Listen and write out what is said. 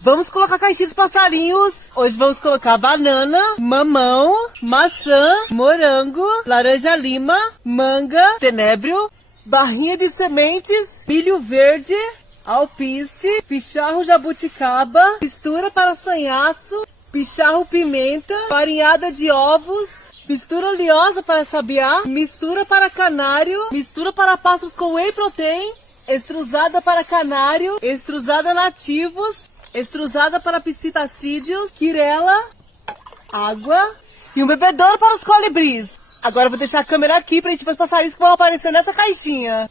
Vamos colocar caixinha dos passarinhos. Hoje vamos colocar banana, mamão, maçã, morango, laranja-lima, manga, tenebro, barrinha de sementes, milho verde, alpiste, picharro jabuticaba, mistura para sanhaço, picharro pimenta, farinhada de ovos, mistura oleosa para sabiá, mistura para canário, mistura para pássaros com whey protein, extrusada para canário, extrusada nativos, extrusada para psitacídeos, quirela, água e um bebedouro para os colibris. Agora eu vou deixar a câmera aqui pra gente ver os passarinhos que vão aparecer nessa caixinha.